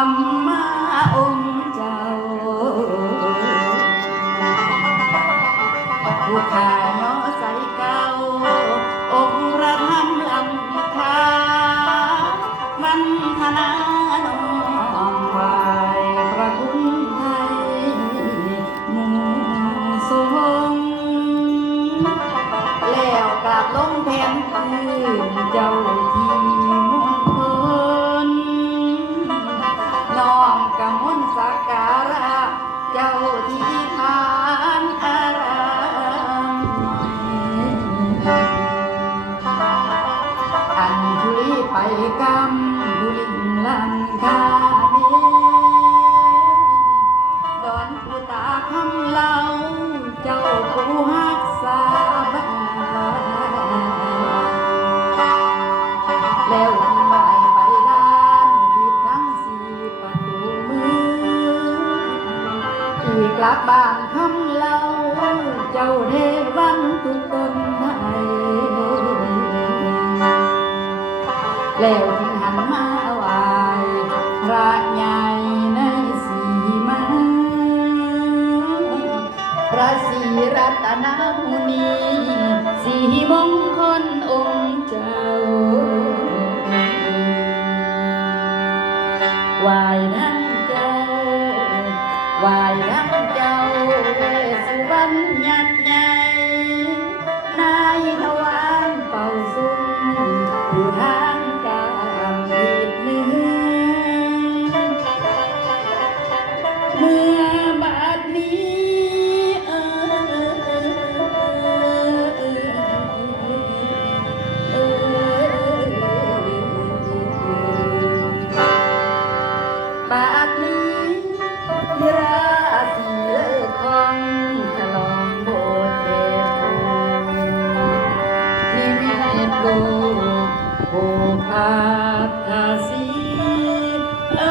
สัมมาองค์เจ้าผู้ขาเนาะใสเก่าองค์พระธรรมลำคาวันธนาน้อมไหวพระคุณไทยหมู่สงฆ์แล้วกลับลงแผ่นพื้นเจ้าที่มงคลน้อมกมลสักการะเจ้าที่ทานอารามอันทุลีไปกำบุลิงลังกาเมดอนผู้ตาคำเล่าเจ้าผู้ฮักษาบ้านแล้วที่หมายไปด้านที่ทั้งสี่ประตูเมืองที่กลับบ้านคำเล่าเจ้าเทวันทุกคนไทยแล้วที่หันมาไหวพระใหญ่ในสีมาพระศรีรัตนมุนีสีมงคลองค์เจ้าไหวนั่งเจ้าไหวนั่งเจ้าเวสสุวรรณยักษ์ใหญ่นายทวารเป่าซุ้มอยู่ทางกลางทิศเหนือเมื่อบาดนี้บาดนี้ที่ราศีเลิกของฉลองโบสถ์เทพที่มีโลกผู้พาทาสีมา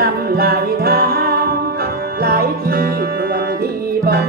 ลำไหลทางไหลที่ส่วนที่บน